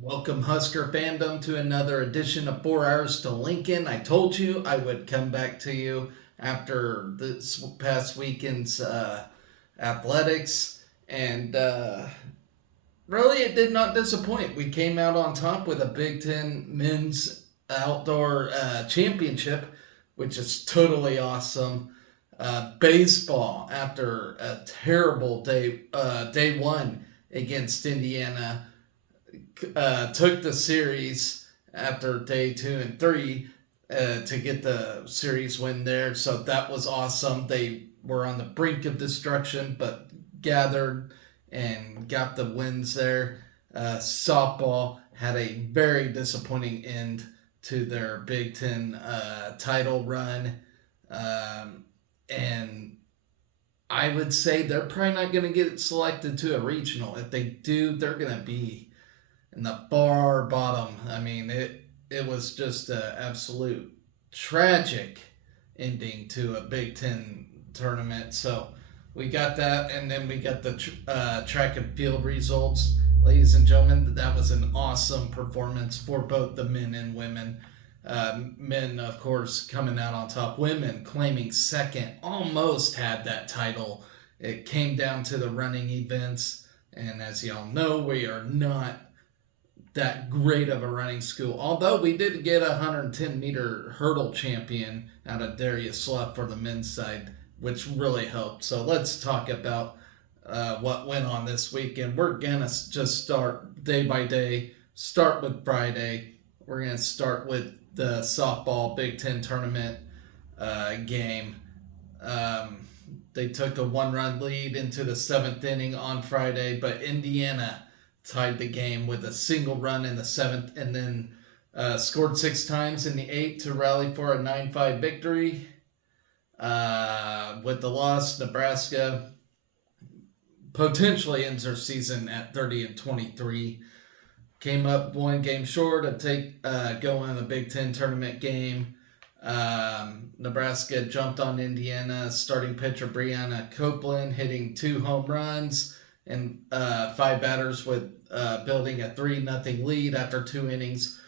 Welcome, Husker fandom, to another edition of 4 Hours to Lincoln. I told you I would come back to you after this past weekend's athletics, and really it did not disappoint. We came out on top with a Big Ten men's outdoor championship, which is totally awesome. Baseball, after a terrible day one against Indiana, took the series after day 2 and 3 to get the series win there. So that was awesome. They were on the brink of destruction, but gathered and got the wins there. Softball had a very disappointing end to their Big Ten title run. And I would say they're probably not going to get selected to a regional. If they do, they're going to be in the far bottom. I mean, it was just an absolute tragic ending to a Big Ten tournament. So we got that, and then we got the track and field results. Ladies and gentlemen, that was an awesome performance for both the men and women. Men, of course, coming out on top. Women claiming second, almost had that title. It came down to the running events, and as y'all know, we are not that great of a running school. Although we did get a 110-meter hurdle champion out of Darius Slough for the men's side, which really helped. So let's talk about what went on this weekend. We're going to just start day by day, start with Friday. We're going to start with the softball Big Ten tournament game. They took a one-run lead into the seventh inning on Friday, but Indiana tied the game with a single run in the seventh, and then scored 6 times in the eighth to rally for a 9-5 victory. With the loss, Nebraska potentially ends their season at 30-23. Came up one game short of going in the Big Ten tournament game. Nebraska jumped on Indiana. Starting pitcher Brianna Copeland hitting 2 home runs and 5 batters with building a 3-0 lead after 2 innings.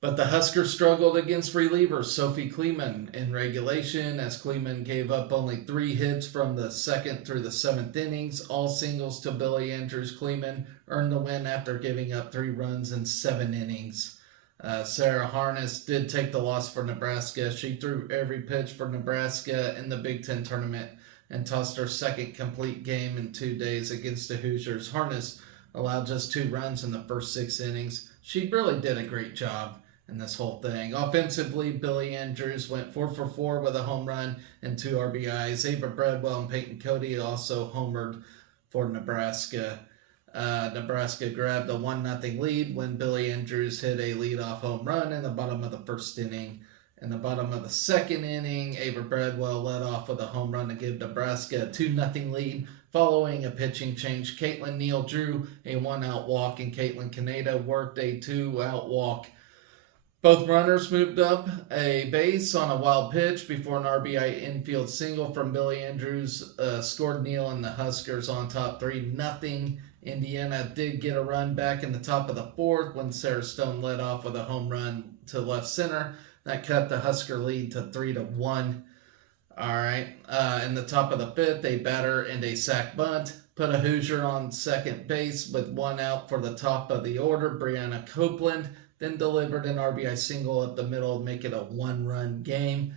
But the Huskers struggled against relievers Sophie Kleeman in regulation, as Kleeman gave up only 3 hits from the second through the 7th innings, all singles to Billy Andrews. Kleeman earned the win after giving up 3 runs in 7 innings. Sarah Harness did take the loss for Nebraska. She threw every pitch for Nebraska in the Big Ten tournament and tossed her second complete game in 2 days against the Hoosiers. Harness allowed just 2 runs in the first 6 innings. She really did a great job in this whole thing. Offensively, Billy Andrews went 4 for 4 with a home run and 2 RBIs. Ava Bradwell and Peyton Cody also homered for Nebraska. Nebraska grabbed a 1-0 lead when Billy Andrews hit a leadoff home run in the bottom of the first inning. In the bottom of the second inning, Ava Bradwell led off with a home run to give Nebraska a 2-0 lead. Following a pitching change, Caitlin Neal drew a 1-out walk, and Caitlin Caneda worked a 2-out walk. Both runners moved up a base on a wild pitch before an RBI infield single from Billy Andrews scored Neal and the Huskers on top 3-0. Indiana did get a run back in the top of the 4th when Sarah Stone led off with a home run to left center. That cut the Husker lead to 3-1. All right. In the top of the 5th, a batter and a sac bunt put a Hoosier on second base with 1 out for the top of the order. Brianna Copeland then delivered an RBI single up the middle to make it a 1-run game.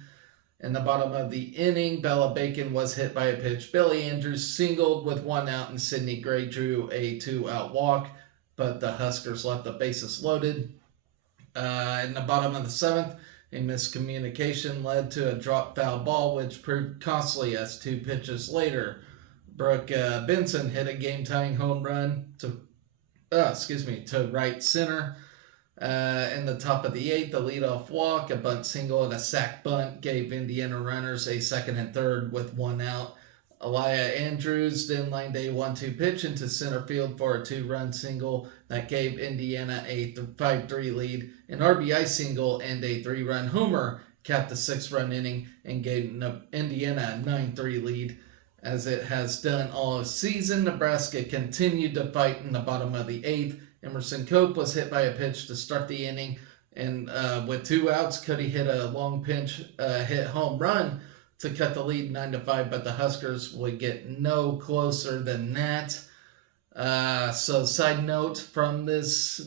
In the bottom of the inning, Bella Bacon was hit by a pitch. Billy Andrews singled with 1 out, and Sydney Gray drew a 2-out walk, but the Huskers left the bases loaded. In the bottom of the 7th, a miscommunication led to a drop foul ball, which proved costly as 2 pitches later, Brooke Benson hit a game-tying home run to right center. In the top of the 8th, a leadoff walk, a bunt single, and a sac bunt gave Indiana runners a second and third with 1 out. Elia Andrews then lined a 1-2 pitch into center field for a 2-run single that gave Indiana a 5-3 lead. An RBI single and a 3-run homer capped the 6-run inning and gave Indiana a 9-3 lead. As it has done all season, Nebraska continued to fight in the bottom of the 8th Emerson Cope was hit by a pitch to start the inning, and with 2 outs, Cody hit a long pinch hit home run to cut the lead 9-5, but the Huskers would get no closer than that. So, side note from this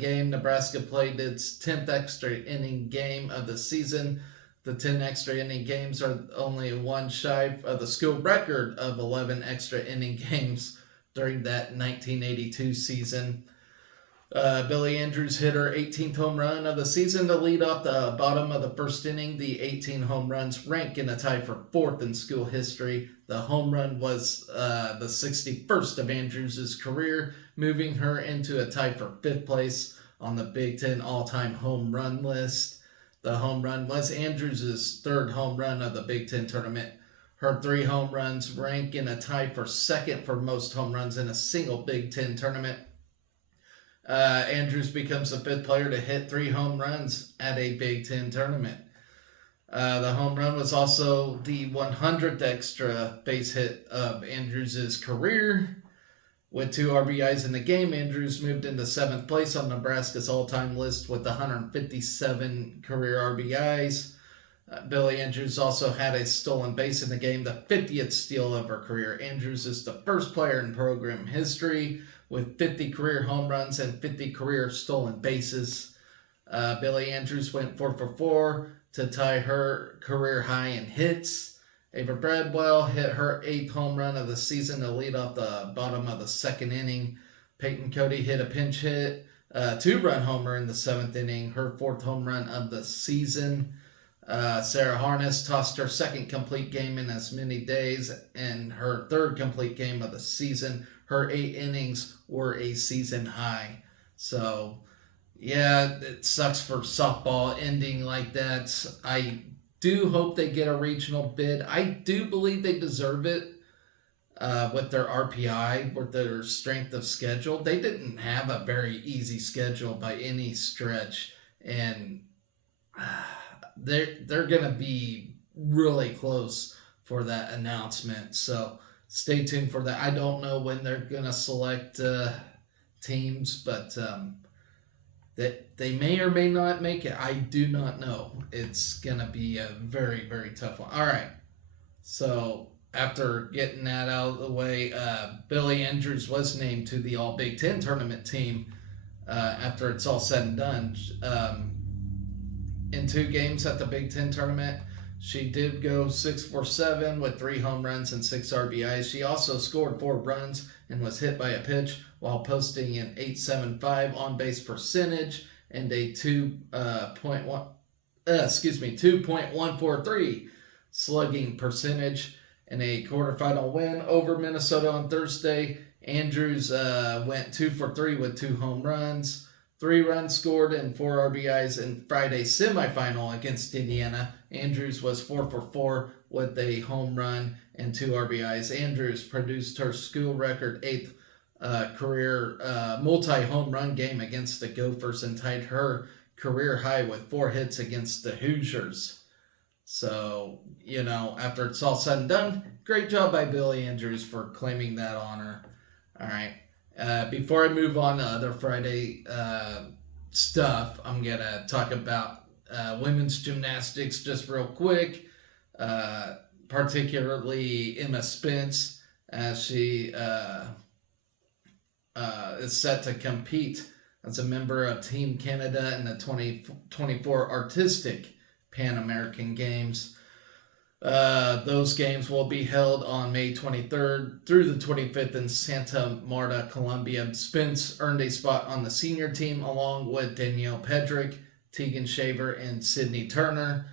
game, Nebraska played its 10th extra inning game of the season. The 10 extra inning games are only one shy of the school record of 11 extra inning games during that 1982 season. Billy Andrews hit her 18th home run of the season to lead off the bottom of the first inning. The 18 home runs rank in a tie for 4th in school history. The home run was the 61st of Andrews' career, moving her into a tie for 5th place on the Big Ten all-time home run list. The home run was Andrews' 3rd home run of the Big Ten tournament. Her 3 home runs rank in a tie for 2nd for most home runs in a single Big Ten tournament. Andrews becomes the 5th player to hit 3 home runs at a Big Ten tournament. The home run was also the 100th extra base hit of Andrews' career. With 2 RBIs in the game, Andrews moved into 7th place on Nebraska's all-time list with 157 career RBIs. Billy Andrews also had a stolen base in the game, the 50th steal of her career. Andrews is the first player in program history with 50 career home runs and 50 career stolen bases. Billy Andrews went 4 for 4 to tie her career high in hits. Ava Bradwell hit her 8th home run of the season to lead off the bottom of the 2nd inning. Peyton Cody hit a pinch hit, 2-run homer in the 7th inning, her 4th home run of the season. Sarah Harness tossed her 2nd complete game in as many days and her 3rd complete game of the season. Her 8 innings were a season high. So, yeah, it sucks for softball ending like that. I do hope they get a regional bid. I do believe they deserve it with their RPI, with their strength of schedule. They didn't have a very easy schedule by any stretch, and they're going to be really close for that announcement. So stay tuned for that. I don't know when they're going to select teams, but that they may or may not make it. I do not know. It's going to be a very, very tough one. All right. So after getting that out of the way, Billy Andrews was named to the All Big Ten tournament team after it's all said and done. In 2 games at the Big Ten tournament, she did go 6 for 7 with 3 home runs and 6 RBIs. She also scored 4 runs and was hit by a pitch while posting an .875 on-base percentage and a 2.143 slugging percentage. In a quarterfinal win over Minnesota on Thursday, Andrews went 2 for 3 with 2 home runs. 3 runs scored and 4 RBIs in Friday's semifinal against Indiana. Andrews was 4 for 4 with a home run and 2 RBIs. Andrews produced her school record 8th career multi-home run game against the Gophers and tied her career high with 4 hits against the Hoosiers. So, after it's all said and done, great job by Billy Andrews for claiming that honor. All right. Before I move on to other Friday stuff, I'm going to talk about women's gymnastics just real quick, particularly Emma Spence, as she is set to compete as a member of Team Canada in the 2024 Artistic Pan American Games. Those games will be held on May 23rd through the 25th in Santa Marta, Colombia. Spence earned a spot on the senior team along with Danielle Pedrick, Tegan Shaver, and Sydney Turner.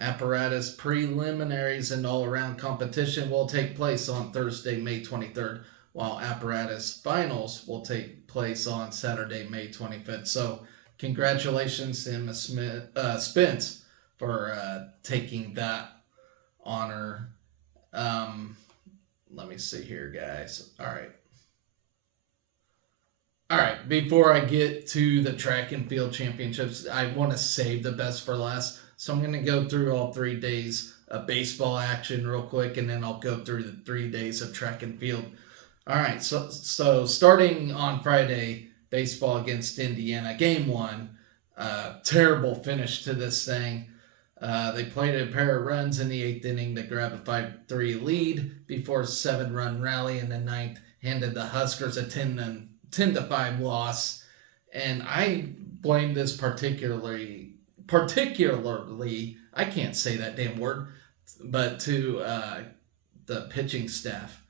Apparatus preliminaries and all-around competition will take place on Thursday, May 23rd, while apparatus finals will take place on Saturday, May 25th. So congratulations to Emma Spence for taking that honor. Let me see here, guys. All right, before I get to the track and field championships, I want to save the best for last. So I'm going to go through all 3 days of baseball action real quick, and then I'll go through the 3 days of track and field. All right, so starting on Friday, baseball against Indiana. Game 1, terrible finish to this thing. They played a pair of runs in the 8th inning to grab a 5-3 lead before a 7-run rally in the 9th handed the Huskers a 10-5 loss. And I blame this particularly, I can't say that damn word, but to the pitching staff.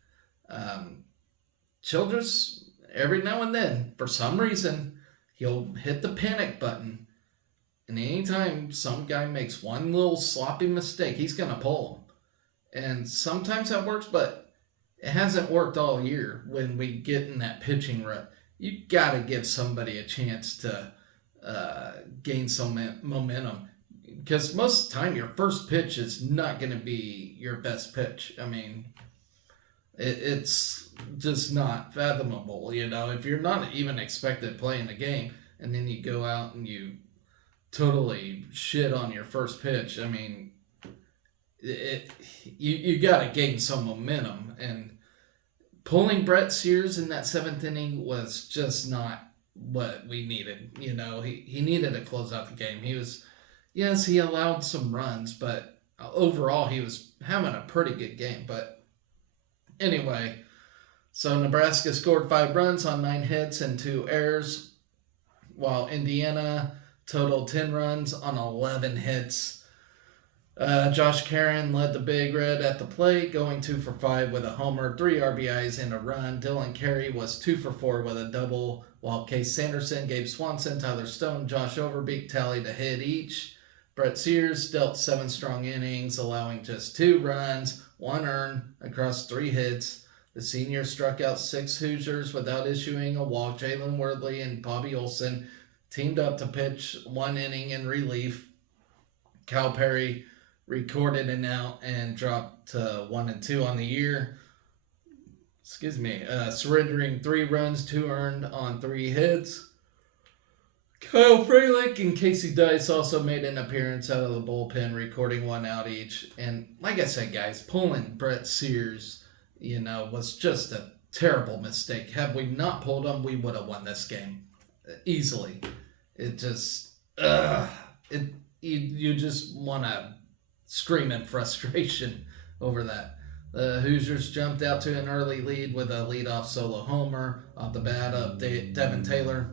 Childress, every now and then, for some reason, he'll hit the panic button. And anytime some guy makes one little sloppy mistake, he's going to pull him. And sometimes that works, but it hasn't worked all year when we get in that pitching rut. You got to give somebody a chance to gain some momentum. Because most of the time, your first pitch is not going to be your best pitch. I mean, it's just not fathomable, if you're not even expected to play in the game, and then you go out and you totally shit on your first pitch. I mean, you got to gain some momentum, and pulling Brett Sears in that 7th inning was just not what we needed. He needed to close out the game. He allowed some runs, but overall he was having a pretty good game. But anyway, so Nebraska scored 5 runs on 9 hits and 2 errors, while Indiana totaled 10 runs on 11 hits. Josh Caron led the Big Red at the plate, going 2 for 5 with a homer, 3 RBIs, and a run. Dylan Carey was 2 for 4 with a double, while Case Sanderson, Gabe Swanson, Tyler Stone, Josh Overbeek tallied a hit each. Brett Sears dealt 7 strong innings, allowing just 2 runs, 1 earned across 3 hits. The senior struck out 6 Hoosiers without issuing a walk. Jalen Worthley and Bobby Olson teamed up to pitch 1 inning in relief. Cal Perry recorded an out and dropped to 1-2 on the year. Surrendering 3 runs, 2 earned on 3 hits. Kyle Fralick and Casey Dice also made an appearance out of the bullpen, recording 1 out each. And like I said, guys, pulling Brett Sears, was just a terrible mistake. Had we not pulled him, we would have won this game easily. It just, you just want to scream in frustration over that. The Hoosiers jumped out to an early lead with a leadoff solo homer off the bat of Devin Taylor.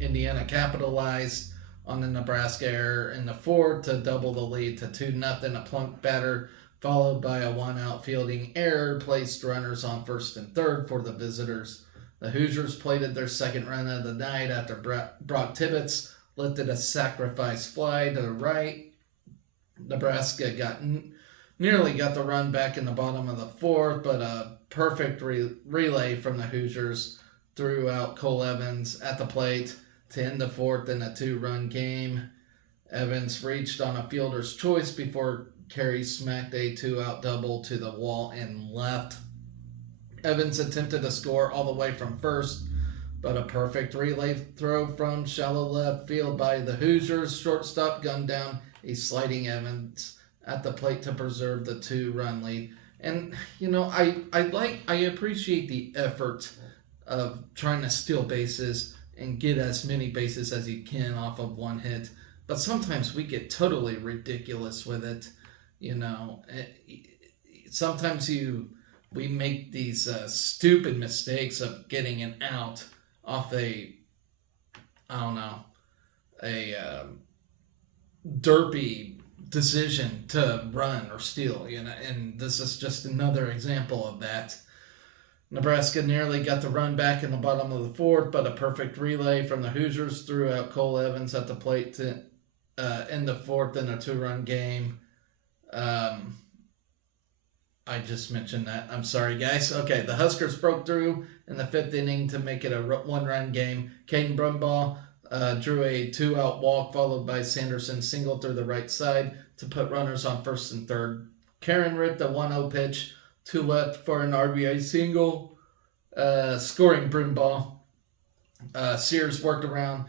Indiana capitalized on the Nebraska error in the 4th to double the lead to 2-0. A plunk batter followed by a 1-out fielding error placed runners on 1st and 3rd for the visitors. The Hoosiers plated their 2nd run of the night after Brock Tibbetts lifted a sacrifice fly to the right. Nebraska nearly got the run back in the bottom of the 4th, but a perfect relay from the Hoosiers threw out Cole Evans at the plate to end the 4th in a 2-run game. Evans reached on a fielder's choice before Carey smacked a 2-out double to the wall and left. Evans attempted to score all the way from first, but a perfect relay throw from shallow left field by the Hoosiers shortstop gunned down a sliding Evans at the plate to preserve the 2-run lead. And I appreciate the effort of trying to steal bases and get as many bases as you can off of 1 hit, but sometimes we get totally ridiculous with it. Sometimes we make these stupid mistakes of getting an out off a derpy decision to run or steal, and this is just another example of that. Nebraska nearly got the run back in the bottom of the 4th, but a perfect relay from the Hoosiers threw out Cole Evans at the plate to end the 4th in a 2-run game. I just mentioned that. I'm sorry, guys. Okay, the Huskers broke through in the 5th inning to make it a 1-run game. Caden Brumbaugh drew a 2-out walk, followed by Sanderson single through the right side to put runners on 1st and 3rd. Caron ripped a 1-0 pitch to left for an RBI single, scoring Brumbaugh. Sears worked around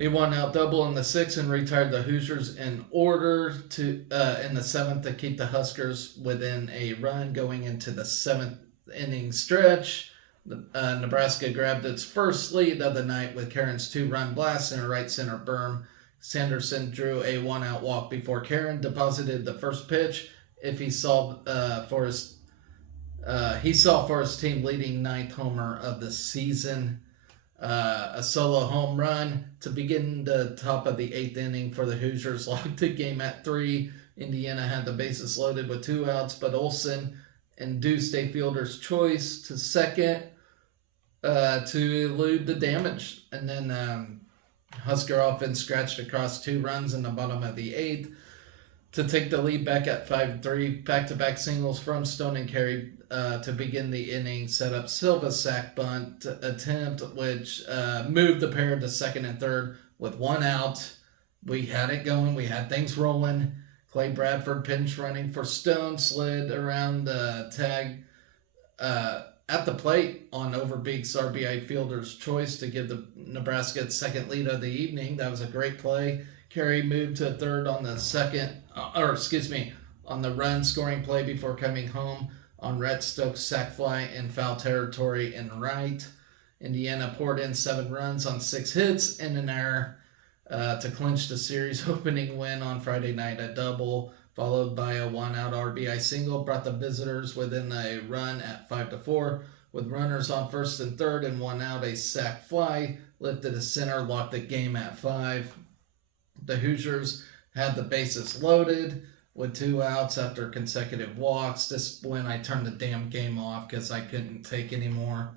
a 1-out double in the 6th and retired the Hoosiers in order to in the 7th to keep the Huskers within a run going into the 7th inning stretch. Nebraska grabbed its first lead of the night with Karen's 2-run blast in a right center berm. Sanderson drew a 1-out walk before Karen deposited the first pitch. If he saw for his team leading ninth homer of the season. A solo home run to begin the top of the 8th inning for the Hoosiers locked the game at 3. Indiana had the bases loaded with 2 outs, but Olsen induced a fielder's choice to second to elude the damage. And then Husker offense scratched across 2 runs in the bottom of the 8th to take the lead back at 5-3. Back-to-back singles from Stone and Carey to begin the inning set up Silva's sac bunt attempt, which moved the pair to second and third with 1 out. We had it going. We had things rolling. Clay Bradford pinch running for Stone slid around the tag at the plate on Overbeek's RBI fielder's choice to give the Nebraska its second lead of the evening. That was a great play. Carey moved to third on the on the run scoring play before coming home on Rhett Stokes' sac fly in foul territory in right. Indiana poured in 7 runs on 6 hits and an error to clinch the series opening win on Friday night. A double followed by a 1-out RBI single brought the visitors within a run at 5-4. With runners on first and third and 1 out, a sac fly lifted to center, locked the game at 5. The Hoosiers had the bases loaded with 2 outs after consecutive walks. This when I turned the damn game off because I couldn't take any more.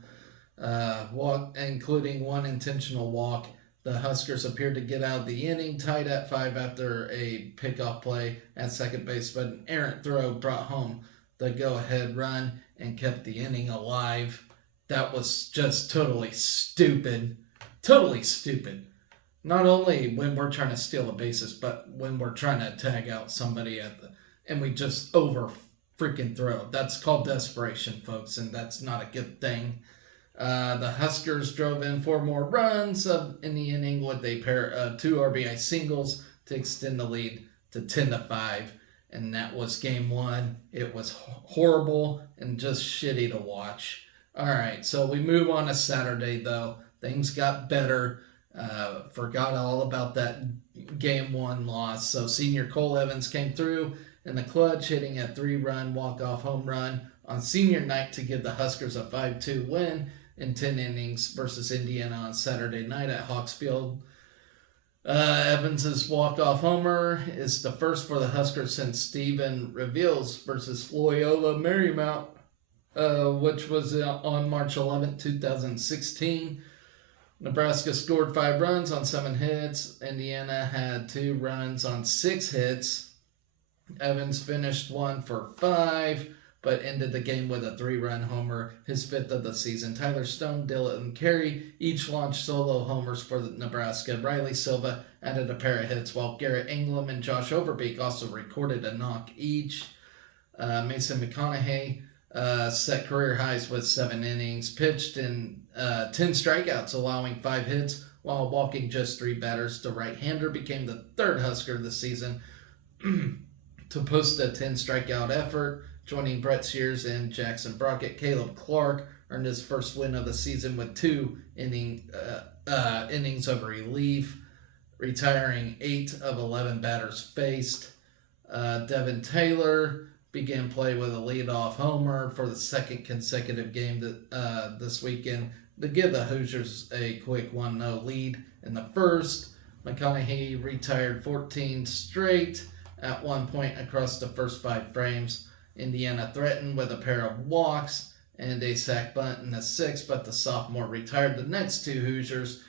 Including 1 intentional walk. The Huskers appeared to get out of the inning tied at 5 after a pickoff play at second base, but an errant throw brought home the go-ahead run and kept the inning alive. That was just totally stupid. Totally stupid. Not only when we're trying to steal the bases, but when we're trying to tag out somebody and we just over freaking throw. That's called desperation, folks, and that's not a good thing. The Huskers drove in 4 more runs in the inning with a pair of 2 RBI singles to extend the lead to 10-5, and that was game 1. It was horrible and just shitty to watch. All right, so we move on to Saturday, though. Things got better. Forgot all about that game 1 loss. So senior Cole Evans came through in the clutch, hitting a 3-run walk-off home run on senior night to give the Huskers a 5-2 win in 10 innings versus Indiana on Saturday night at Hawks Field. Evans's walk-off homer is the first for the Huskers since Stephen Reveals versus Loyola Marymount, which was on March 11, 2016. Nebraska scored 5 runs on 7 hits. Indiana had 2 runs on 6 hits. Evans finished 1 for 5, but ended the game with a 3-run homer, his 5th of the season. Tyler Stone, Dylan Carey each launched solo homers for Nebraska. Riley Silva added a pair of hits, while Garrett Englam and Josh Overbeek also recorded a knock each. Mason McConaughey set career highs with 7 innings, pitched in 10 strikeouts, allowing 5 hits while walking just 3 batters. The right-hander became the 3rd Husker of the season to post a 10 strikeout effort, joining Brett Sears and Jackson Brockett. Caleb Clark earned his first win of the season with 2 innings of relief, retiring 8 of 11 batters faced. Devin Taylor began play with a leadoff homer for the 2nd consecutive game this weekend to give the Hoosiers a quick 1-0 lead in the first. McConaughey retired 14 straight at one point across the first 5 frames. Indiana threatened with a pair of walks and a sac bunt in the 6th, but the sophomore retired the next 2 Hoosiers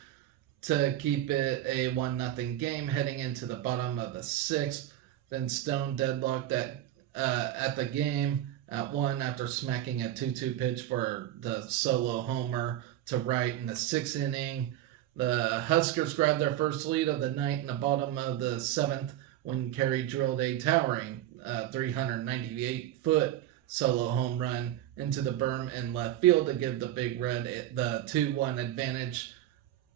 to keep it a 1-0 game heading into the bottom of the 6th. Then Stone deadlocked at the game at 1 after smacking a 2-2 pitch for the solo homer to right in the 6th inning. The Huskers grabbed their first lead of the night in the bottom of the 7th when Carey drilled a towering 398-foot solo home run into the berm in left field to give the Big Red the 2-1 advantage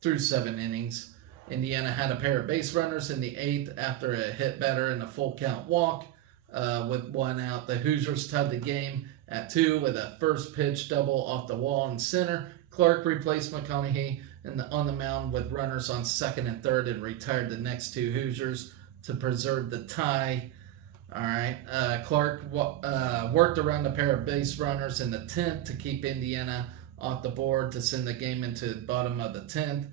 through 7 innings. Indiana had a pair of base runners in the 8th after a hit batter and a full count walk. With 1 out, the Hoosiers tied the game at 2 with a first pitch double off the wall in center. Clark replaced McConaughey on the mound with runners on second and third and retired the next two Hoosiers to preserve the tie. All right. Clark worked around a pair of base runners in the 10th to keep Indiana off the board to send the game into the bottom of the 10th,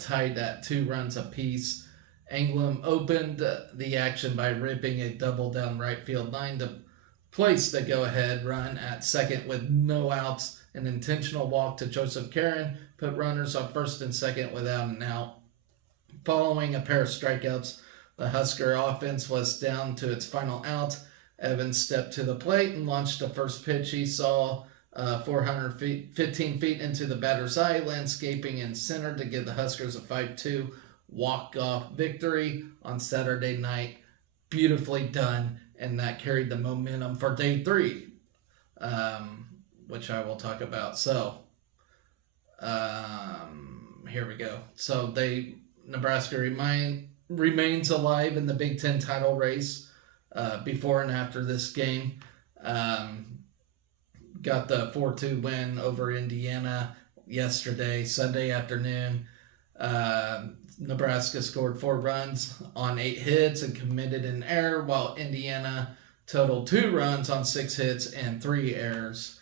tied at 2 runs apiece. Anglem opened the action by ripping a double down right field line to place the go-ahead run at second with no outs. An intentional walk to Joseph Karen put runners on first and second without an out. Following a pair of strikeouts, the Husker offense was down to its final out. Evans stepped to the plate and launched the first pitch he saw 15 feet into the batter's eye, landscaping in center to give the Huskers a 5-2 walk-off victory on Saturday night. Beautifully done, and that carried the momentum for day 3, which I will talk about. So, here we go. So Nebraska remains alive in the Big Ten title race before and after this game. Got the 4-2 win over Indiana yesterday, Sunday afternoon. Nebraska scored 4 runs on 8 hits and committed an error, while Indiana totaled 2 runs on 6 hits and 3 errors.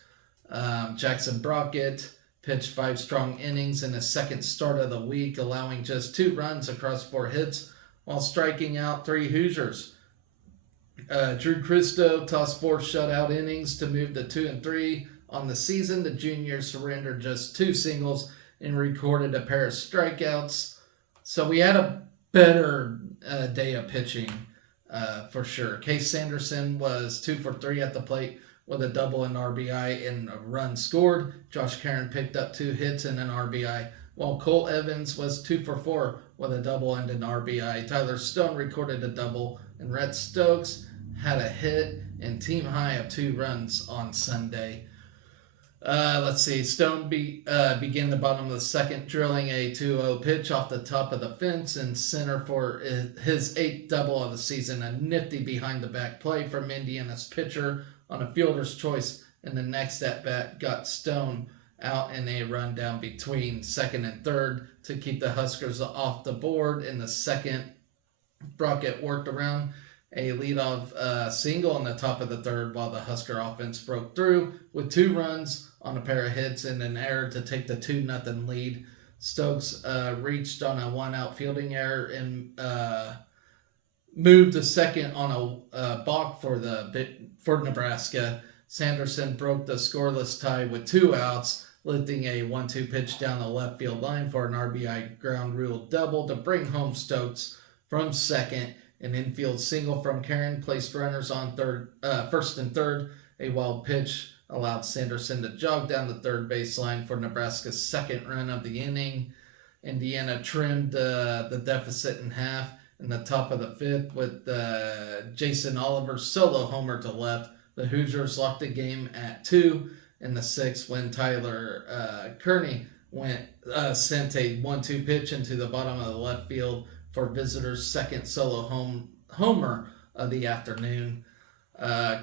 Jackson Brockett pitched 5 strong innings in his second start of the week, allowing just 2 runs across 4 hits while striking out 3 Hoosiers. Drew Christo tossed 4 shutout innings to move to 2-3 on the season. The junior surrendered just 2 singles and recorded a pair of strikeouts. So we had a better day of pitching for sure. Case Sanderson was 2 for 3 at the plate with a double and RBI and a run scored. Josh Karen picked up 2 hits and an RBI, while Cole Evans was 2 for 4 with a double and an RBI. Tyler Stone recorded a double, and Rhett Stokes had a hit and team high of 2 runs on Sunday. Let's see. Stone began the bottom of the second, drilling a 2-0 pitch off the top of the fence in center for his 8th double of the season. A nifty behind-the-back play from Indiana's pitcher on a fielder's choice, and the next at-bat got Stone out in a rundown between second and third to keep the Huskers off the board. In the second, Brockett worked around a leadoff single in the top of the third, while the Husker offense broke through with 2 runs on a pair of hits and an error to take the 2-0 lead. Stokes reached on a 1-out fielding error and moved to second on a balk for Nebraska. Sanderson broke the scoreless tie with 2 outs, lifting a 1-2 pitch down the left field line for an RBI ground rule double to bring home Stokes from second. An infield single from Karen placed runners on first and third. A wild pitch allowed Sanderson to jog down the third baseline for Nebraska's second run of the inning. Indiana trimmed the deficit in half in the top of the 5th with Jason Oliver's solo homer to left. The Hoosiers locked the game at 2 in the 6th when Tyler Kearney sent a 1-2 pitch into the bottom of the left field for visitors' second solo homer of the afternoon.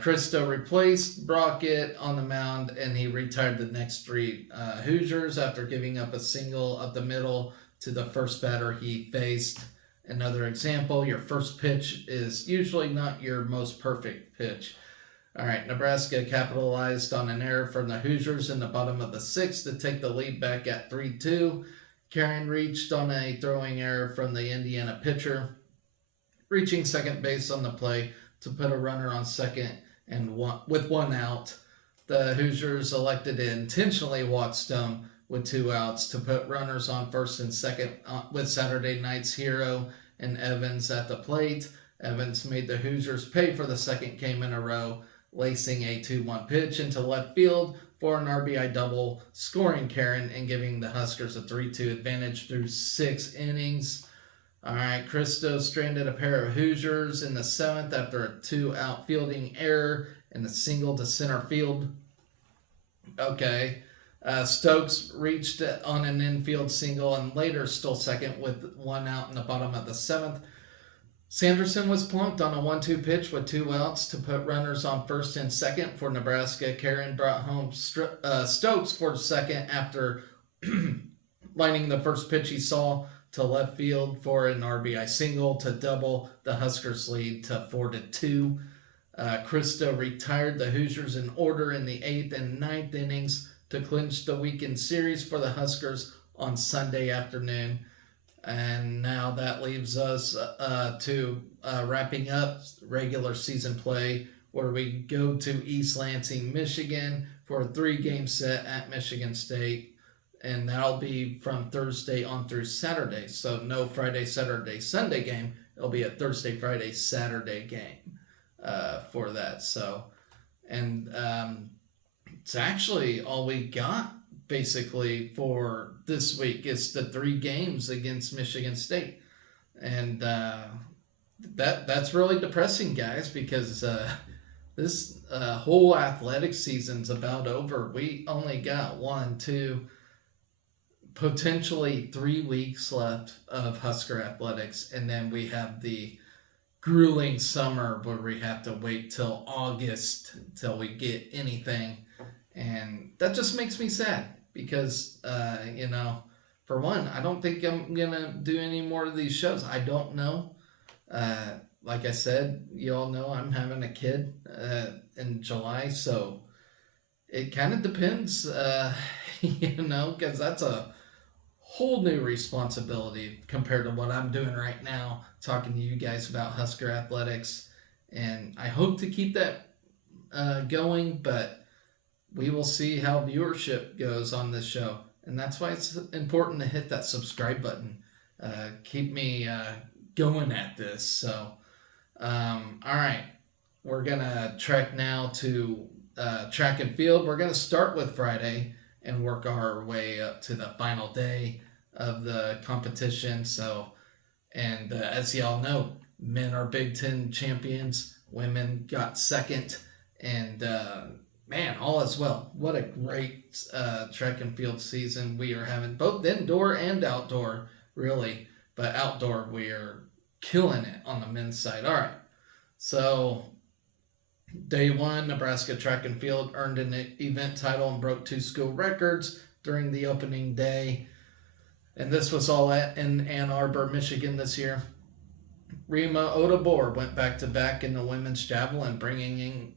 Christo replaced Brockett on the mound, and he retired the next 3 Hoosiers after giving up a single up the middle to the first batter he faced. Another example, your first pitch is usually not your most perfect pitch. All right, Nebraska capitalized on an error from the Hoosiers in the bottom of the 6th to take the lead back at 3-2. Karen reached on a throwing error from the Indiana pitcher, reaching second base on the play to put a runner on second and with 1 out. The Hoosiers elected to intentionally walk Stone with 2 outs to put runners on first and second with Saturday night's hero and Evans at the plate. Evans made the Hoosiers pay for the second game in a row, lacing a 2-1 pitch into left field for an RBI double, scoring Karen and giving the Huskers a 3-2 advantage through 6 innings. All right, Christo stranded a pair of Hoosiers in the 7th after a 2-out fielding error and a single to center field. Okay. Stokes reached on an infield single and later stole second with 1 out in the bottom of the 7th. Sanderson was plunked on a 1-2 pitch with 2 outs to put runners on first and second for Nebraska. Karen brought home Stokes for second after lining the first pitch he saw to left field for an RBI single to double the Huskers' lead to 4-2. Christo retired the Hoosiers in order in the 8th and 9th innings to clinch the weekend series for the Huskers on Sunday afternoon. And now that leaves us to wrapping up regular season play, where we go to East Lansing, Michigan for a 3-game set at Michigan State. And that'll be from Thursday on through Saturday. So no Friday, Saturday, Sunday game. It'll be a Thursday, Friday, Saturday game for that. So, and it's actually all we got basically for this week. Is the 3 games against Michigan State. And that's really depressing, guys, because this whole athletic season's about over. We only got 1, 2, potentially 3 weeks left of Husker athletics, and then we have the grueling summer where we have to wait till August till we get anything, and that just makes me sad because for one, I don't think I'm gonna do any more of these shows. I don't know. Like I said, you all know I'm having a kid in July, so it kind of depends, because that's a whole new responsibility compared to what I'm doing right now, talking to you guys about Husker athletics. And I hope to keep that going, but we will see how viewership goes on this show. And that's why it's important to hit that subscribe button. Keep me going at this. So, all right. We're going to track now to track and field. We're going to start with Friday and work our way up to the final day of the competition. So, and as y'all know, men are Big Ten champions. Women got second. And man, all is well. What a great track and field season we are having, both indoor and outdoor, really. But outdoor, we are killing it on the men's side. All right. So, day 1, Nebraska track and field earned an event title and broke 2 school records during the opening day. And this was all in Ann Arbor, Michigan this year. Rima Odabor went back-to-back in the women's javelin, bringing in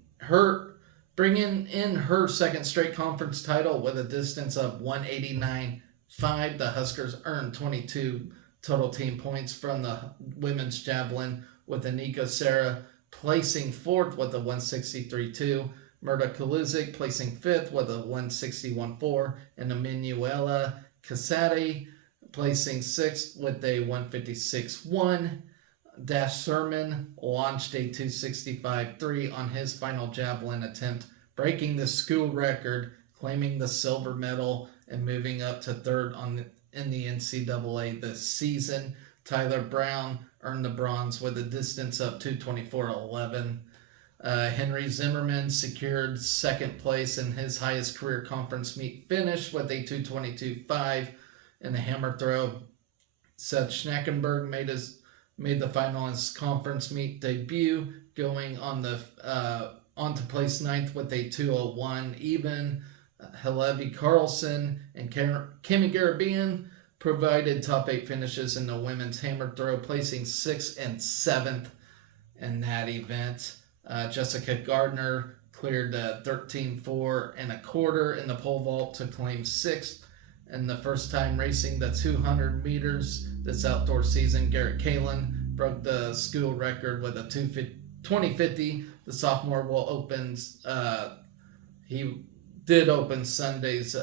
her second straight conference title with a distance of 189.5. The Huskers earned 22 total team points from the women's javelin, with Anika Sarah placing 4th with a 163.2, Murta Kulizik placing 5th with a 161.4, and Emanuela Casati placing 6th with a 156.1. Dash Sermon launched a 265.3 on his final javelin attempt, breaking the school record, claiming the silver medal, and moving up to 3rd in the NCAA this season. Tyler Brown earned the bronze with a distance of 224.11. Henry Zimmerman secured 2nd place in his highest career conference meet finish with a 222.5 in the hammer throw. Seth Schnackenberg made the final in his conference meet debut, going on to place 9th with a 201 even. Halevi Carlson and Kimmy Garabian provided top 8 finishes in the women's hammer throw, placing 6th and 7th in that event. Jessica Gardner cleared 13.4 1/4 in the pole vault to claim 6th. And the first time racing the 200 meters this outdoor season, Garrett Kalin broke the school record with a 2050. The sophomore will open. He did open Sunday's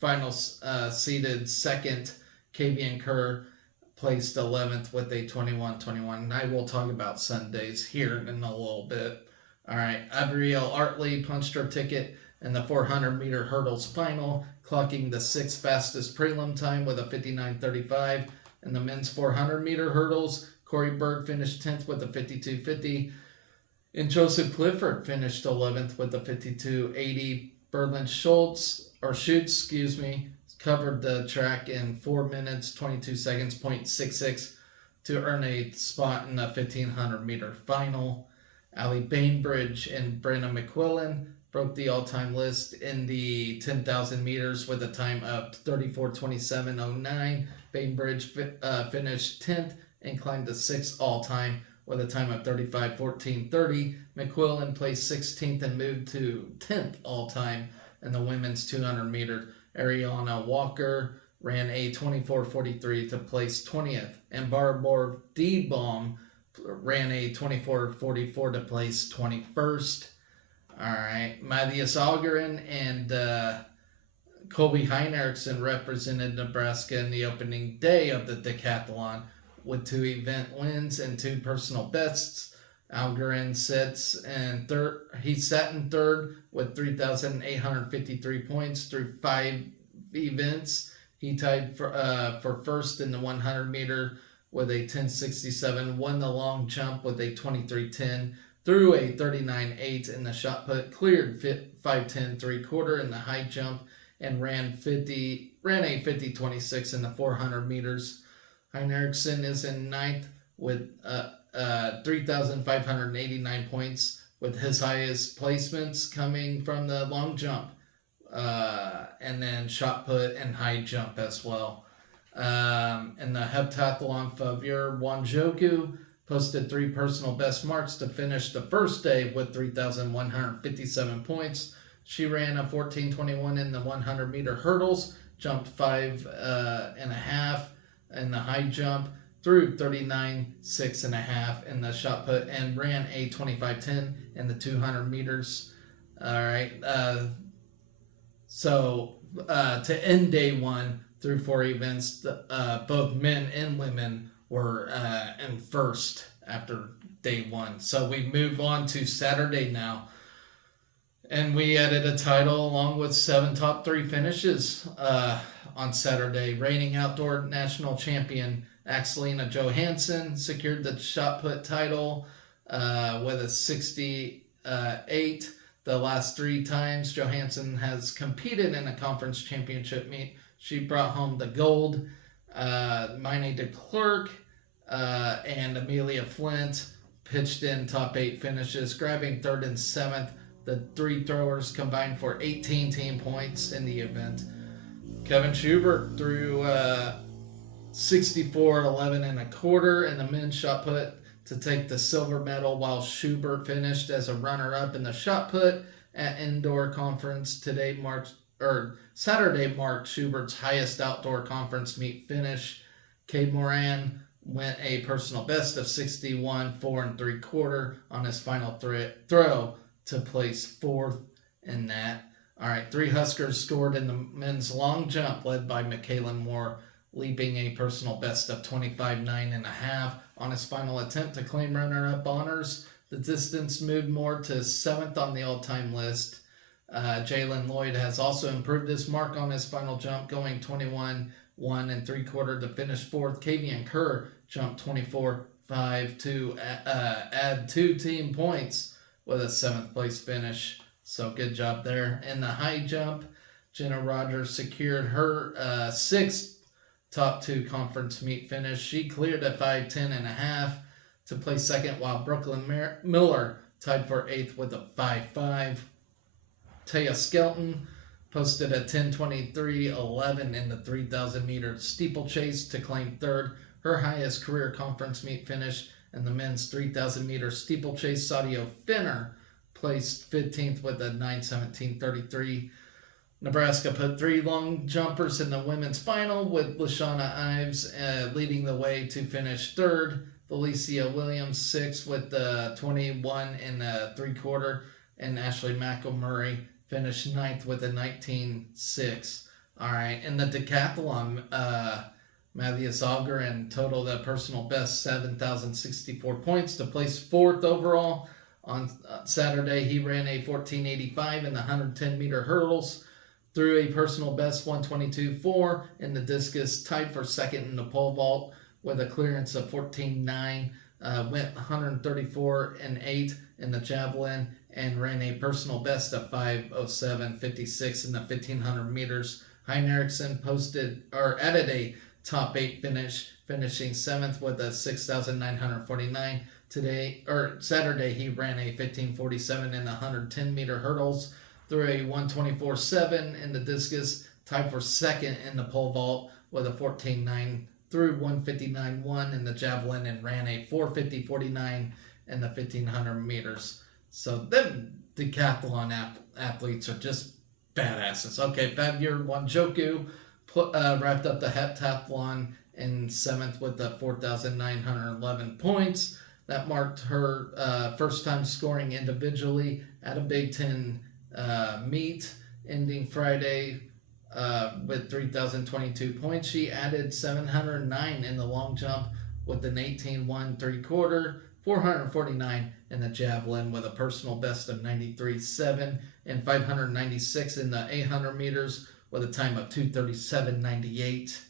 final seeded 2nd. Kavian Kerr placed 11th with a 21.21. And I will talk about Sundays here in a little bit. All right, Abrielle Artley punched her ticket in the 400-meter hurdles final, clocking the 6th fastest prelim time with a 59.35. In the men's 400-meter hurdles, Corey Berg finished 10th with a 52.50. And Joseph Clifford finished 11th with a 52.80. Berlin Schutz, covered the track in 4 minutes, 22 seconds, .66. to earn a spot in the 1500 meter final. Allie Bainbridge and Brenna McQuillan broke the all-time list in the 10,000 meters with a time of 34:27.09. Bainbridge finished 10th and climbed to 6th all-time with a time of 35:14.30. McQuillan placed 16th and moved to 10th all-time in the women's 200 meter. Ariana Walker ran a 24:43 to place 20th, and Barbara D-Baum ran a 24:44 to place 21st. All right, Matthias Algren and Colby Heinrichsen represented Nebraska in the opening day of the decathlon with 2 event wins and 2 personal bests. Algren sits in third. He sat in third with 3,853 points through 5 events. He tied for first in the 100 meter with a 10:67, won the long jump with a 23:10, threw a 39:8 in the shot put, cleared 5:10 3/4 in the high jump, and ran a 50:26 in the 400 meters. Heinrichsen is in ninth with 3,589 points, with his highest placements coming from the long jump, and then shot put and high jump as well. In the heptathlon, Favre Wanjoku posted 3 personal best marks to finish the first day with 3,157 points. She ran a 14:21 in the 100 meter hurdles, jumped 5.5 in the high jump, threw 39.6.5 in the shot put, and ran a 25:10 in the 200 meters. All right. So to end day 1 through 4 events, both men and women were in first after day 1. So we move on to Saturday now. And we added a title along with 7 top 3 finishes on Saturday. Reigning outdoor national champion Axelina Johansson secured the shot put title with a 68. The last 3 times Johansson has competed in a conference championship meet, she brought home the gold. Miney DeClerc and Amelia Flint pitched in top 8 finishes, grabbing 3rd and 7th. The 3 throwers combined for 18 team points in the event. Kevin Schubert threw 64.11 1/4 in the men's shot put to take the silver medal, while Schubert finished as a runner-up in the shot put at indoor conference. Saturday marked Schubert's highest outdoor conference meet finish. Cade Moran went a personal best of 61.4 3/4 on his final throw to place 4th in that. All right, 3 Huskers scored in the men's long jump, led by Michaela Moore, leaping a personal best of 25.9 1/2 on his final attempt to claim runner-up honors. The distance moved Moore to 7th on the all-time list. Jalen Lloyd has also improved his mark on his final jump, going 21.1 3/4 to finish 4th. Kavian Kerr jumped 24.5 to add 2 team points with a 7th place finish. So good job there. In the high jump, Jenna Rogers secured her 6th top 2 conference meet finish. She cleared at 5:10 1/2 to place 2nd, while Brooklyn Miller tied for 8th with a 5.5. Taya Skelton posted a 10:23.11 in the 3,000 meter steeplechase to claim 3rd, her highest career conference meet finish. In the men's 3,000 meter steeplechase, Sadio Finner placed 15th with a 9:17.33. Nebraska put 3 long jumpers in the women's final, with LaShawna Ives leading the way to finish 3rd. Felicia Williams 6th with 21 3/4, and Ashley McElmurray finished 9th with a 19.6. All right, in the decathlon, Matthias Algren totaled a personal best 7,064 points to place 4th overall. On Saturday, he ran a 14.85 in the 110 meter hurdles, threw a personal best 122.4 in the discus, tied for 2nd in the pole vault with a clearance of 14.9, went 134.8 in the javelin, and ran a personal best of 5:07.56 in the 1,500 meters. Heinrichsen added a top 8 finish, finishing 7th with a 6,949. Saturday, he ran a 15:47 in the 110-meter hurdles, threw a 124.7 in the discus, tied for second in the pole vault with a 14.9, threw 159.1 in the javelin, and ran a 450.49 in the 1500 meters. So them decathlon athletes are just badasses. Okay, Fabio Wanjoku wrapped up the heptathlon in 7th with the 4,911 points. That marked her first time scoring individually at a Big Ten meet, ending Friday with 3,022 points. She added 709 in the long jump with an 18.1 3/4, 449 in the javelin with a personal best of 93.7, and 596 in the 800 meters with a time of 2:37.98.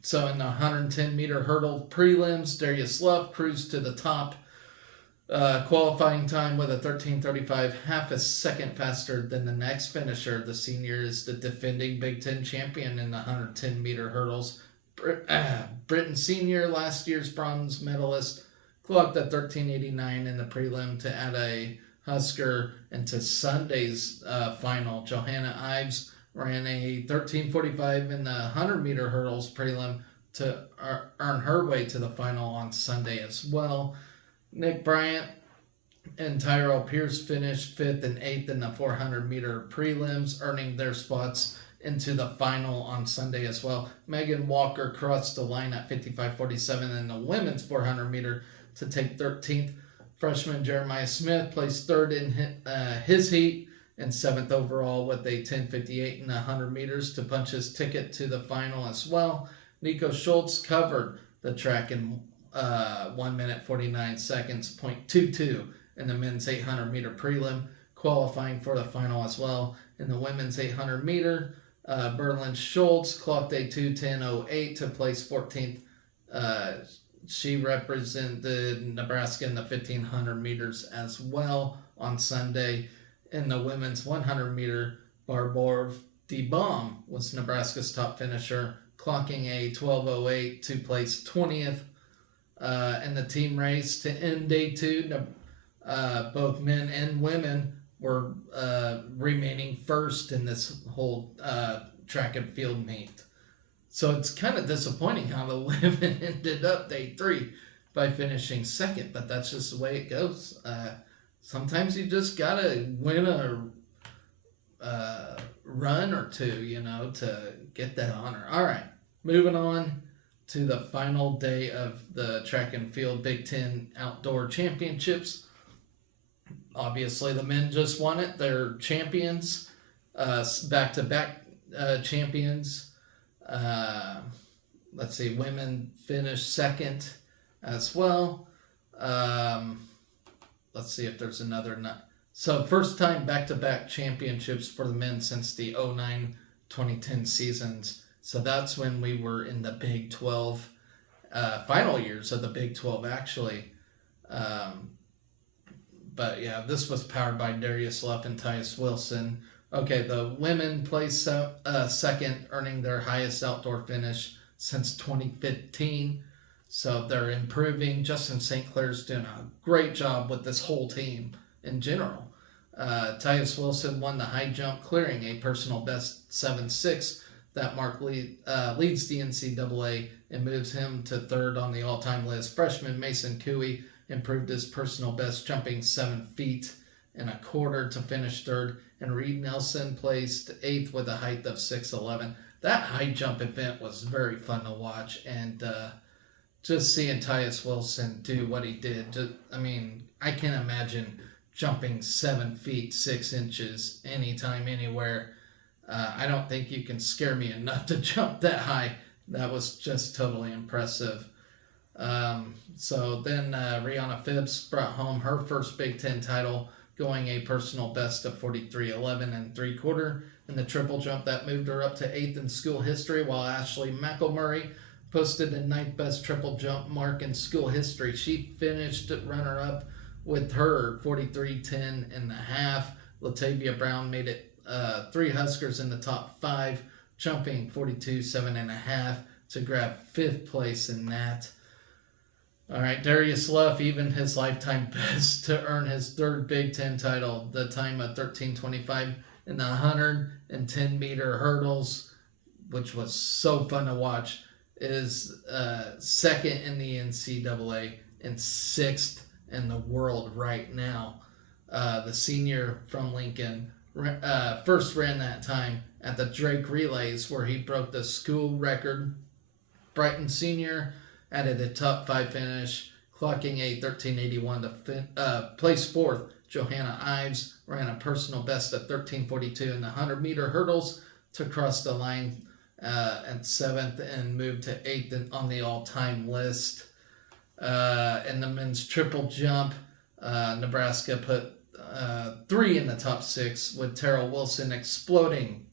So in the 110-meter hurdle prelims, Darius Love cruised to the top, qualifying time with a 13:35, half a second faster than the next finisher. The senior is the defending Big Ten champion in the 110-meter hurdles. Britton Senior, last year's bronze medalist, clocked a 13:89 in the prelim to add a Husker into Sunday's final. Johanna Ives ran a 13:45 in the 100-meter hurdles prelim to earn her way to the final on Sunday as well. Nick Bryant and Tyrell Pierce finished 5th and 8th in the 400-meter prelims, earning their spots into the final on Sunday as well. Megan Walker crossed the line at 55:47 in the women's 400-meter to take 13th. Freshman Jeremiah Smith placed 3rd in his heat and 7th overall with a 10:58 in the 100 meters to punch his ticket to the final as well. Nico Schultz covered the track in 1 minute 49 seconds, 0.22 in the men's 800-meter prelim, qualifying for the final as well. In the women's 800-meter, Berlin Schultz clocked a 2:10.08 to place 14th. She represented Nebraska in the 1,500 meters as well on Sunday. In the women's 100-meter, Barbara DeBaum was Nebraska's top finisher, clocking a 12:08 to place 20th. In the team race to end day 2, both men and women were remaining first in this whole track and field meet. So it's kind of disappointing how the women ended up day 3 by finishing second, but that's just the way it goes. Sometimes you just gotta win a run or two, to get that honor. All right, moving on to the final day of the track and field Big Ten Outdoor Championships. Obviously, the men just won it. They're champions, back-to-back champions. Let's see, women finished second as well. Let's see if there's another. So first time back-to-back championships for the men since the 2009-2010 seasons. So that's when we were in the Big 12, final years of the Big 12 actually. But yeah, this was powered by Darius Luff and Tyus Wilson. Okay, the women placed second, earning their highest outdoor finish since 2015. So they're improving. Justin St. Clair's doing a great job with this whole team in general. Tyus Wilson won the high jump, clearing a personal best 7.6. That mark leads the NCAA and moves him to 3rd on the all-time list. Freshman Mason Cooey improved his personal best, jumping 7 feet and a quarter to finish 3rd. And Reed Nelson placed 8th with a height of 6'11". That high jump event was very fun to watch, and just seeing Tyus Wilson do what he did. I can't imagine jumping 7 feet 6 inches anytime, anywhere. I don't think you can scare me enough to jump that high. That was just totally impressive. So then Rihanna Phibbs brought home her first Big Ten title, going a personal best of 43.11 and 3/4 in the triple jump. That moved her up to 8th in school history, while Ashley McElmurray posted the 9th best triple jump mark in school history. She finished runner-up with her 43.10 and a half. Latavia Brown made it 3 Huskers in the top 5 jumping 42.7 to grab 5th place in that. All right, Darius Luff even his lifetime best to earn his 3rd Big Ten title, the time of 13:25 in the 110-meter hurdles, which was so fun to watch. Is 2nd in the NCAA and 6th in the world right now. The senior from Lincoln first ran that time at the Drake Relays, where he broke the school record. Brighton Senior added a top 5 finish, clocking a 13:81 to place 4th. Johanna Ives ran a personal best at 13:42 in the 100-meter hurdles to cross the line at 7th and move to 8th on the all-time list. In the men's triple jump, Nebraska put 3 in the top 6, with Terrell Wilson exploding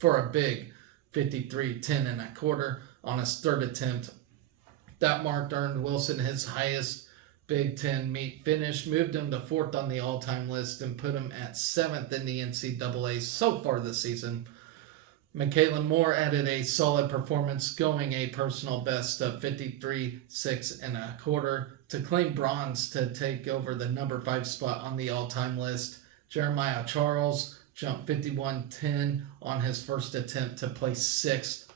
for a big 53.10 on his 3rd attempt. That mark earned Wilson his highest Big Ten meet finish, moved him to 4th on the all-time list, and put him at 7th in the NCAA so far this season. Michaela Moore added a solid performance, going a personal best of 53.6 to claim bronze to take over the number 5 spot on the all-time list. Jeremiah Charles jumped 51.10 on his first attempt to place 6th.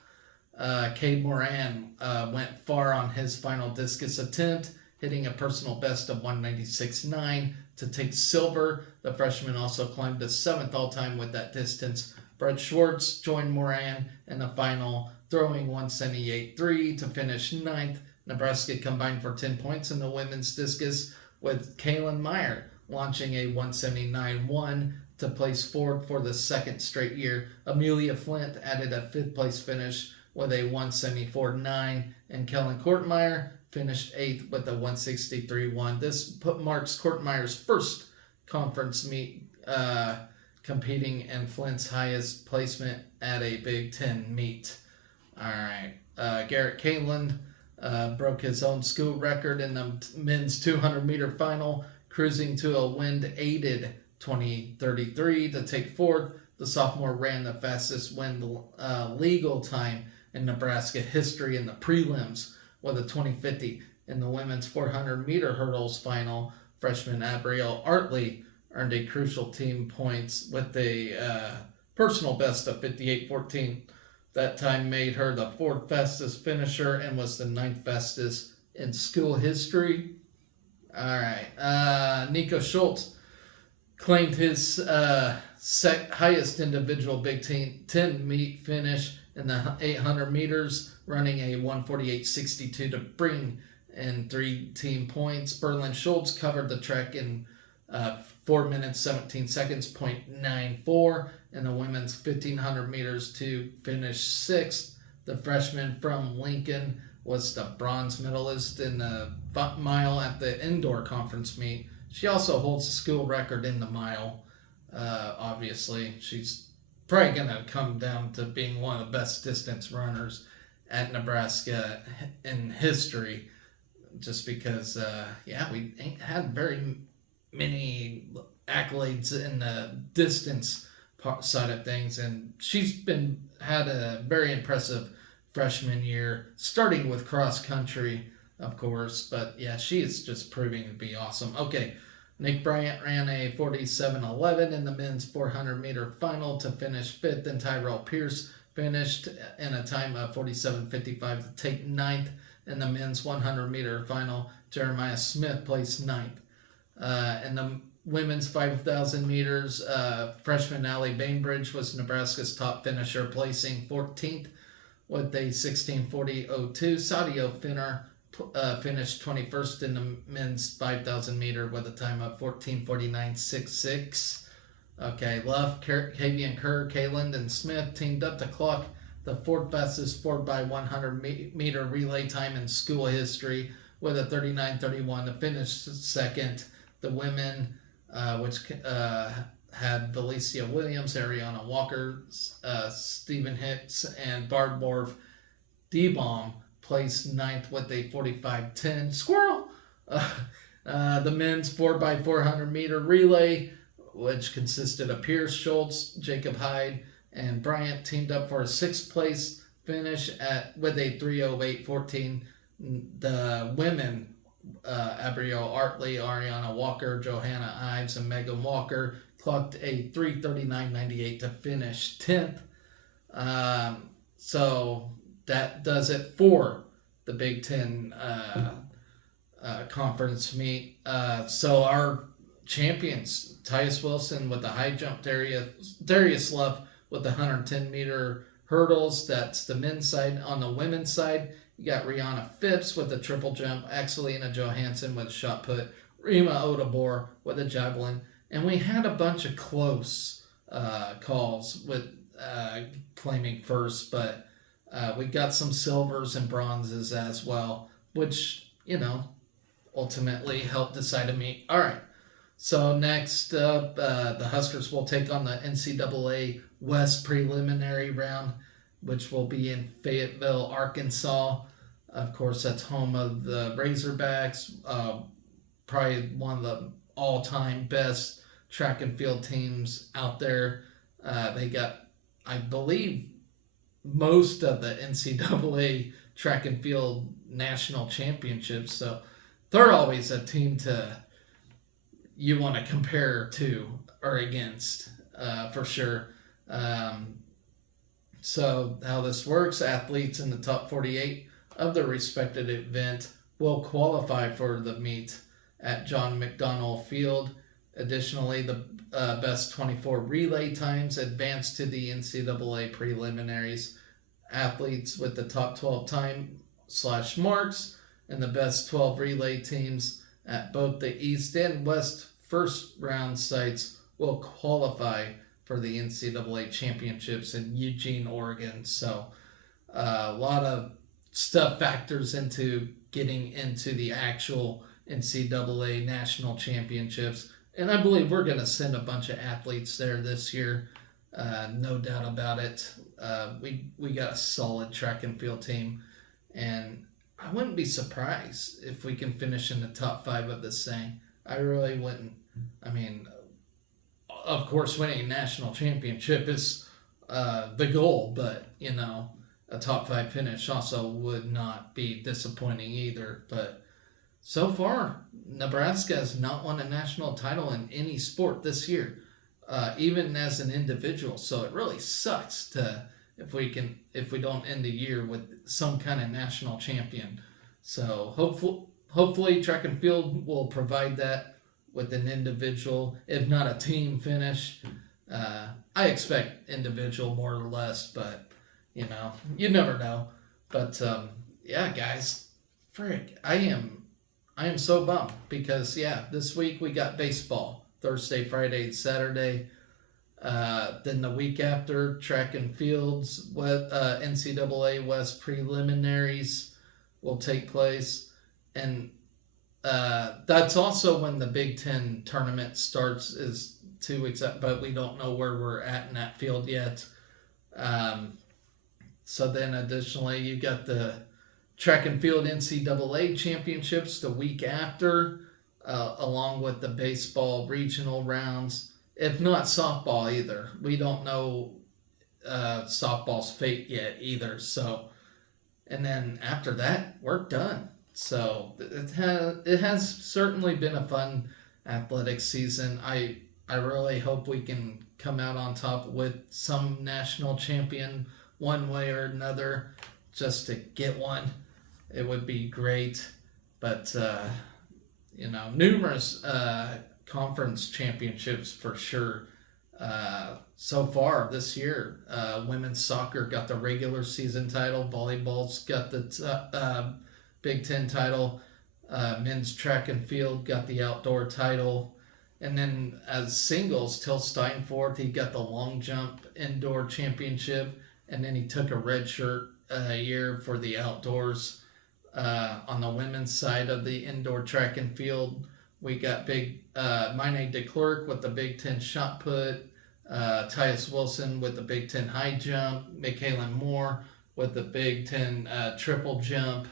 Cade Moran went far on his final discus attempt, hitting a personal best of 196.9 to take silver. The freshman also climbed to 7th all-time with that distance. Brett Schwartz joined Moran in the final, throwing 178.3 to finish 9th. Nebraska combined for 10 points in the women's discus, with Kaylin Meyer launching a 179.1 to place 4th for the 2nd straight year. Amelia Flint added a 5th place finish with a 174.9, and Kellen Kortmeyer finished 8th with a 163.1. This marks Kortmeyer's first conference meet competing in Flint's highest placement at a Big Ten meet. All right, Garrett Caneland broke his own school record in the men's 200-meter final, cruising to a wind-aided 20:33 to take 4th. The sophomore ran the fastest wind legal time in Nebraska history in the prelims with a 20:50. In the women's 400-meter hurdles final, freshman Abrielle Artley earned a crucial team points with a personal best of 58.14. That time made her the 4th fastest finisher and was the 9th fastest in school history. All right, Nico Schultz claimed his highest individual Big Ten meet finish in the 800 meters, running a 148.62 to bring in 3 team points. Berlin Schultz covered the track in 4 minutes 17 seconds, 0.94 in the women's 1500 meters to finish 6th. The freshman from Lincoln was the bronze medalist in the mile at the indoor conference meet. She also holds the school record in the mile. Obviously, she's probably going to come down to being one of the best distance runners at Nebraska in history, just because, we ain't had very many accolades in the distance side of things, and she's had a very impressive freshman year, starting with cross country, of course, but yeah, she is just proving to be awesome. Okay, Nick Bryant ran a 47.11 in the men's 400-meter final to finish 5th, and Tyrell Pierce finished in a time of 47.55 to take 9th in the men's 100-meter final. Jeremiah Smith placed 9th. In the women's 5,000 meters, freshman Allie Bainbridge was Nebraska's top finisher, placing 14th with a 16:40.02. Sadio Finner finished 21st in the men's 5,000 meter with a time of 14:49.66. Okay, Luff, Kavian Kerr, Kaland, and Smith teamed up to clock the 4th fastest 4x100 meter relay time in school history with a 39:31 to finish 2nd. The women, which had Valencia Williams, Ariana Walker, Stephen Hicks, and Barbara DeBaum, placed 9th with a 45:10. Squirrel! The men's 4x400 meter relay, which consisted of Pierce, Schultz, Jacob Hyde, and Bryant teamed up for a sixth place finish with a 3:08.14. The women, Abrielle Artley, Ariana Walker, Johanna Ives, and Megan Walker clocked a 3:39.98 to finish 10th. So that does it for the Big Ten conference meet. So our champions, Tyus Wilson with the high jump, Darius Love with the 110-meter hurdles. That's the men's side. On the women's side, you got Rihanna Phipps with the triple jump, Axelina Johansson with a shot put, Rima Odabor with a javelin. And we had a bunch of close calls with claiming first, but we got some silvers and bronzes as well, which, ultimately helped decide a meet. All right. So next up, the Huskers will take on the NCAA West preliminary round, which will be in Fayetteville, Arkansas. Of course, that's home of the Razorbacks, probably one of the all-time best track and field teams out there. They got, I believe, most of the NCAA track and field national championships. So they're always a team you want to compare to or against, for sure. So how this works, athletes in the top 48 of their respective event will qualify for the meet at John McDonnell Field. Additionally, the best 24 relay times advance to the NCAA preliminaries. Athletes with the top 12 time/marks and the best 12 relay teams at both the East and West first round sites will qualify for the NCAA championships in Eugene, Oregon. So a lot of stuff factors into getting into the actual NCAA national championships. And I believe we're going to send a bunch of athletes there this year. No doubt about it. We got a solid track and field team. And I wouldn't be surprised if we can finish in the top 5 of this thing. I really wouldn't. I mean, of course, winning a national championship is the goal, but, a top 5 finish also would not be disappointing either. But so far, Nebraska has not won a national title in any sport this year, even as an individual. So it really sucks if we don't end the year with some kind of national champion. So hopefully track and field will provide that with an individual, if not a team finish. I expect individual more or less, but you never know. But yeah, guys, frick, I am so bummed because this week we got baseball Thursday, Friday, and Saturday. Then the week after, track and fields, NCAA West preliminaries will take place, and that's also when the Big Ten tournament starts. Is 2 weeks up, but we don't know where we're at in that field yet. So then, additionally, you got the track and field NCAA championships the week after, along with the baseball regional rounds. If not softball either. We don't know softball's fate yet either. So, and then after that, we're done. So it has certainly been a fun athletic season. I really hope we can come out on top with some national champion one way or another, just to get one. It would be great. But numerous conference championships for sure. So far this year, women's soccer got the regular season title. Volleyball's got the Big Ten title. Men's track and field got the outdoor title. And then as singles, Till Steinfort, he got the long jump indoor championship. And then he took a red shirt year for the outdoors. On the women's side of the indoor track and field, we got Mine DeClercq with the Big Ten shot put, Tyus Wilson with the Big Ten high jump, Michaela Moore with the Big Ten triple jump.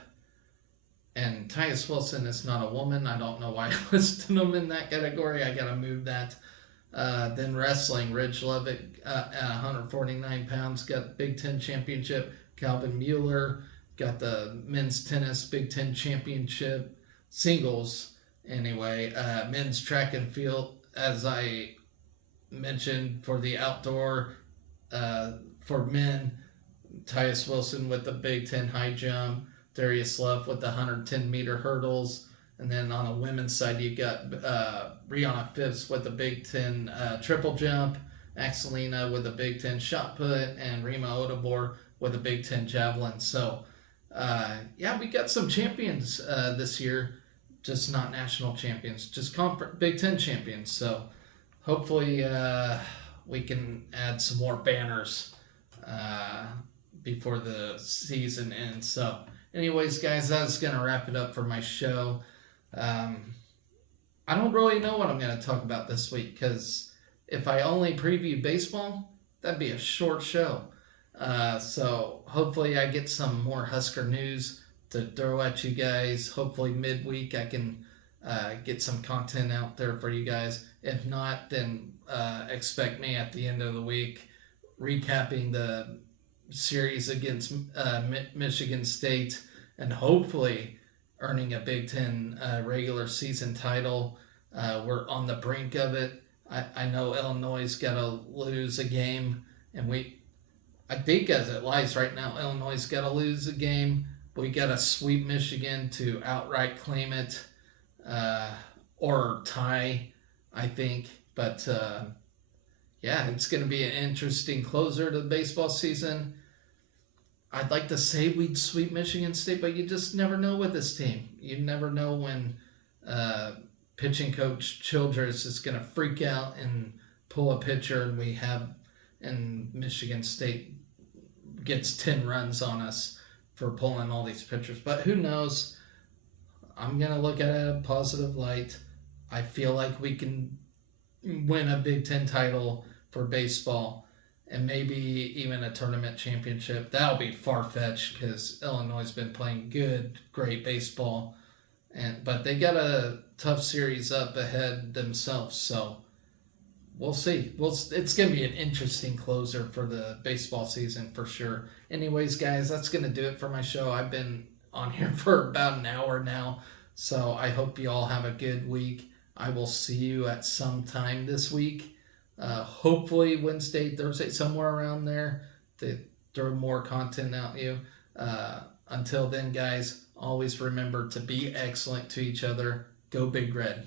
And Tyus Wilson is not a woman. I don't know why I listed him in that category. I got to move that. Then wrestling, Ridge Levitt at 149 pounds got Big Ten championship. Calvin Mueller got the men's tennis Big Ten championship singles. Anyway, men's track and field, as I mentioned, for the outdoor for men, Tyus Wilson with the Big Ten high jump, Darius Love with the 110-meter hurdles, and then on the women's side you got Brianna Phipps with the Big Ten triple jump, Axelina with the Big Ten shot put, and Rima Odobor with the Big Ten javelin. So, yeah, we got some champions this year, just not national champions, just Big Ten champions. So, hopefully, we can add some more banners before the season ends. So, anyways, guys, that's going to wrap it up for my show. I don't really know what I'm going to talk about this week because if I only preview baseball, that'd be a short show. So, hopefully, I get some more Husker news to throw at you guys. Hopefully, midweek, I can get some content out there for you guys. If not, then expect me at the end of the week recapping the series against Michigan State and hopefully earning a Big Ten regular season title. We're on the brink of it. I know Illinois got to lose a game, and I think as it lies right now, Illinois got to lose a game. We got to sweep Michigan to outright claim it or tie, I think. But yeah, it's going to be an interesting closer to the baseball season. I'd like to say we'd sweep Michigan State, but you just never know with this team. You never know when pitching coach Childress is going to freak out and pull a pitcher, and Michigan State gets 10 runs on us for pulling all these pitchers. But who knows? I'm going to look at it in a positive light. I feel like we can win a Big Ten title for baseball and maybe even a tournament championship. That'll be far-fetched because Illinois has been playing great baseball. But they got a tough series up ahead themselves, so we'll see. It's going to be an interesting closer for the baseball season for sure. Anyways, guys, that's going to do it for my show. I've been on here for about an hour now, so I hope you all have a good week. I will see you at some time this week. Hopefully Wednesday, Thursday, somewhere around there to throw more content out you. Until then, guys, always remember to be excellent to each other. Go Big Red.